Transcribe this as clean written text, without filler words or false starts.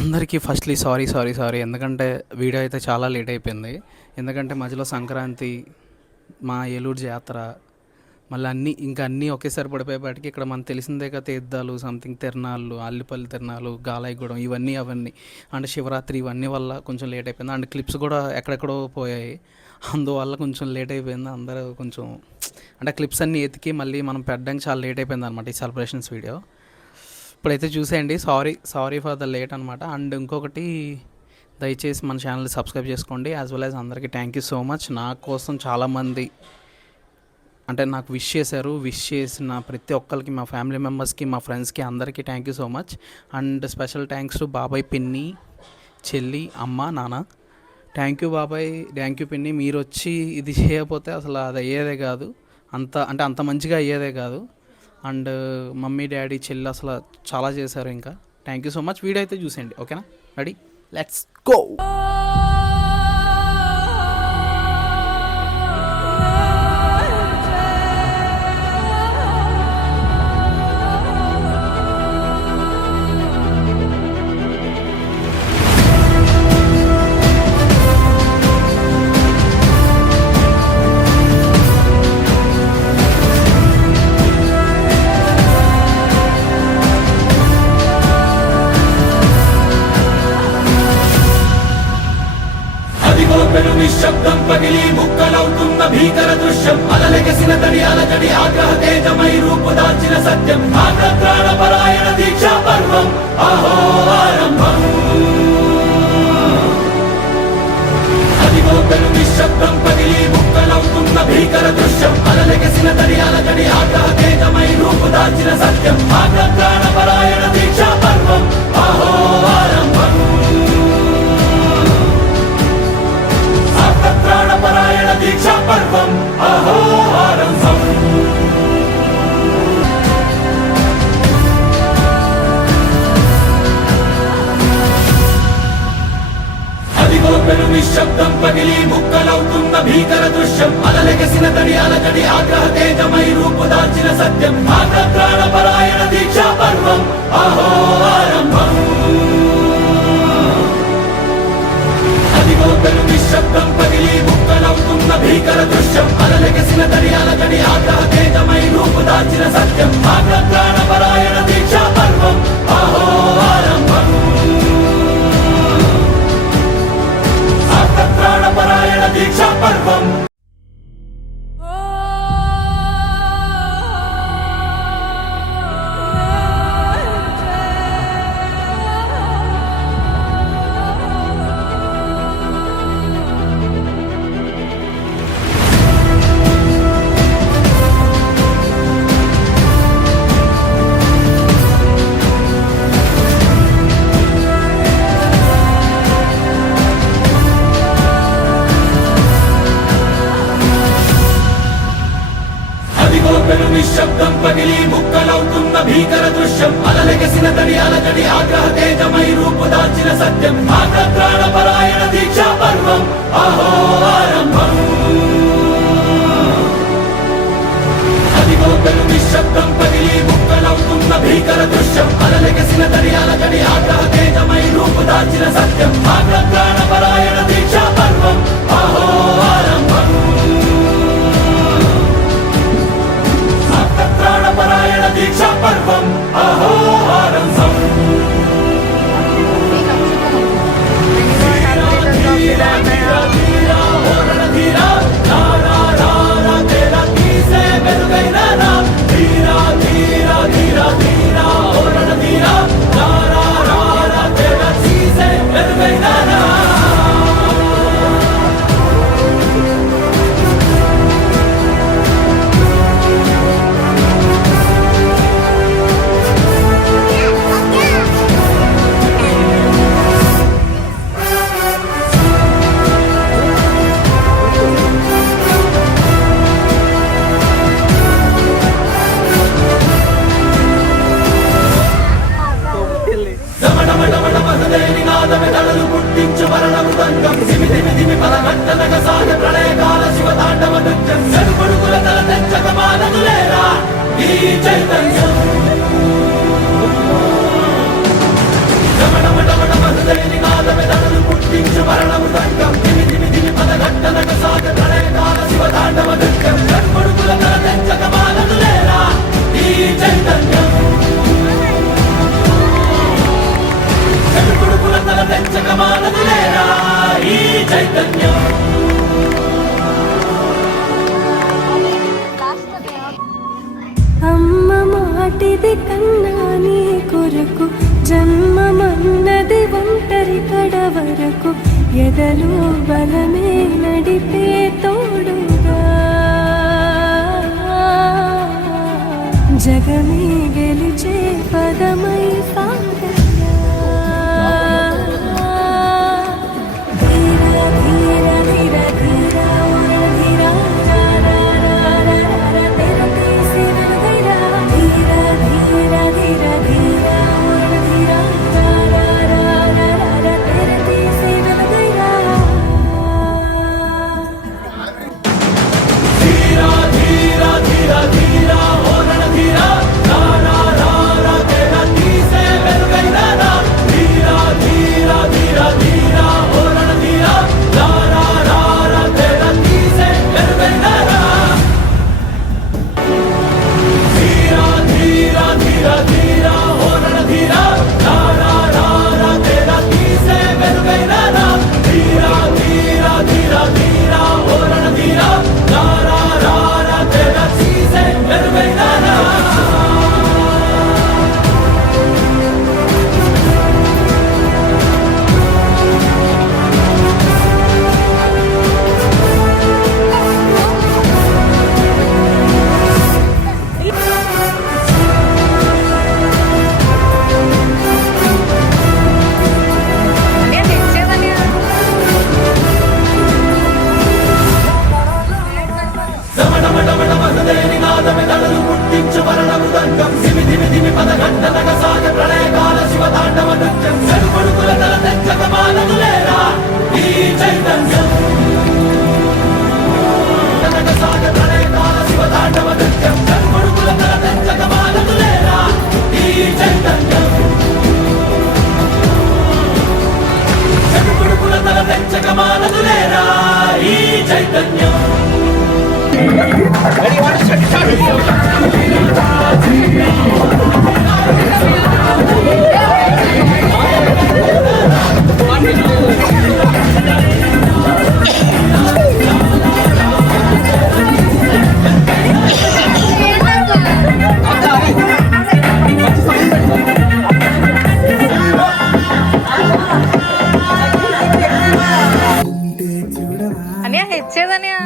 అందరికీ firstly sorry ఎందుకంటే video అయితే చాలా లేట్ అయిపోయింది. ఎందుకంటే మధ్యలో సంక్రాంతి, మా ఏలూరు జాతర, మళ్ళీ అన్నీ ఒకేసారి పడిపోయేపాటికి ఇక్కడ మనకు తెలిసిందే కదా, తీర్థాలు సంథింగ్ తిరణాలు, అల్లిపల్లి తిరణాలు, గాలాయిగూడెం అవన్నీ అంటే శివరాత్రి ఇవన్నీ వల్ల కొంచెం లేట్ అయిపోయింది. అండ్ క్లిప్స్ కూడా ఎక్కడెక్కడో పోయాయి, అందువల్ల కొంచెం లేట్ అయిపోయింది. అందరూ కొంచెం అంటే క్లిప్స్ అన్నీ ఎతికి మళ్ళీ మనం పెట్టడానికి చాలా లేట్ అయిపోయింది అనమాట ఈ సెలబ్రేషన్స్ వీడియో. ఇప్పుడైతే చూసేయండి. సారీ ఫర్ ద లేట్ అనమాట. అండ్ ఇంకొకటి, దయచేసి మన ఛానల్ని సబ్స్క్రైబ్ చేసుకోండి. యాజ్ వెల్ యాజ్ అందరికీ థ్యాంక్ యూ సో మచ్. నా కోసం చాలామంది అంటే నాకు విష్ చేసిన ప్రతి ఒక్కరికి, మా ఫ్యామిలీ మెంబర్స్కి, మా ఫ్రెండ్స్కి అందరికీ thank you so much. And special thanks to బాబాయ్, పిన్ని, చెల్లి, అమ్మ, నాన్న. థ్యాంక్ యూ బాబాయ్, థ్యాంక్ యూ పిన్ని. మీరు వచ్చి ఇది చేయకపోతే అసలు అది అయ్యేదే కాదు, అంత మంచిగా అయ్యేదే కాదు. అండ్ మమ్మీ, డాడీ, చెల్లి అసలు చాలా చేశారు. ఇంకా thank you so much. Video అయితే చూసేయండి, ఓకేనా? Ready, let's go. నిశ్శబ్దం పగిలి ముక్కలవుతున్న భీకర దృశ్యం, అలలెగసిన తడి అలజడి ఆగ్రహ తేజమై రూపుదాల్చిన సత్యం, ఆగ్రత్రాణ పరాయణ దీక్షా పర్వం అహో ఆరంభం. అదిగో పెను నిశ్శబ్దం పగిలి ముక్కలవుతున్న భీకర దృశ్యం, అలలెగసిన తడి అలజడి ఆగ్రహ తేజమై రూపుదాల్చిన సత్యం, ఆగ్రత్రాణ పరాయణ దీక్షా పర్వం అహో ఆరంభం. ప్రాణపరాయణ దీక్షా పర్వం అహో ఆరంభం. అదిగో పెను నిశ్శబ్దం పగిలి ముక్కలవుతున్న భీకర దృశ్యం, అలలెగసిన తడి అలజడి ఆగ్రహ తేజమై రూపుదాల్చిన సత్యం, ప్రాణపరాయణ దీక్షా పర్వం అహో ఆరంభం. అదిగో పెను నిశ్శబ్దం పగిలి ముక్కలవుతున్న భీకర దృశ్యం, అలలెగసిన తడి అలజడి ఆగ్రహ తేజమై రూపుదాల్చిన సత్యం, ప్రాణపరాయణ దీక్షా పర్వం అహో ఆరంభం. ప్రాణపరాయణ దీక్షా పర్వం. నిశ్శబ్దం పగిలి ముక్కలవుతున్న భీకర దృశ్యం, అలలెగసిన తడి అలజడి ఆగ్రహ తేజమై రూపుదాల్చిన సత్యం, ప్రాణపరాయణ దీక్షా పర్వం అహో ఆరంభం. అదిగో పెను నిశ్శబ్దం పగిలి ముక్కలవుతున్న భీకర దృశ్యం, అలలెగసిన తడి అలజడి ఆగ్రహ తేజమై రూపుదాల్చిన సత్యం, ప్రాణపరాయణ దీక్షా పర్వం అహో ఆరంభం. ప్రాణపరాయణ దీక్షా పర్వం అహో ఆరంభం. ధీరా ధీరా ధీరా ఓరణ ధీరా, రారా రారా తేరా తీసే మెరుగైన రా. ధీరా ధీరా ధీరా ధీరా ఓరణ ధీరా, రారా రారా తేరా తీసే మెరుగైన రా. ఎదలు బలమే నడిపే తోడుగా జగమే గెలిచే పదమై సాగగా ధీర ధీర ధీర ధీర ఉరణ ధీర రా రా రా రా రా తెర తీసి నలుగైరా ధీర ధీర ధీర ధీర ఉరణ ధీర రా రా రా రా రా తెర తీసి నలుగైరా ధీరా ధీరా ధీరా ధీరా ఓ రణధీరా రా రా రా రా తెర తీసే వెలుగైనా రా ధీరా ధీరా ధీరా ధీరా ఓ రణధీరా రా రా రా రా తెర తీసే వెలుగైనా రా ధీరా ధీరా ధీరా ధీరా ఓ రణధీరా రా రా రా రా తెర తీసే వెలుగైనా రా ధీరా ధీరా ధీరా ధీరా ఓ రణధీరా రా రా రా రా తెర తీసే వెలుగైనా రా దమడమడమడమదేని నాదమే దడలు పుట్టించు మరణ మృదంగం ధిమి ధిమి ధిమి పదగంటనగ సాగ ప్రళయకాల శివ తాండవ నృత్యం చెరుపడుకుల తల తెచ్చక మానదులేరా ఈ చైతన్యం నగ సాగ ప్రళయకాల శివ తాండవ నృత్యం చెరుపడుకుల తల తెచ్చక మానదులేరా ఈ చైతన్యం చెరుపడుకుల తల తెచ్చక మానదులేరా ఈ చైతన్యం అనియా హెచ్చేదనియా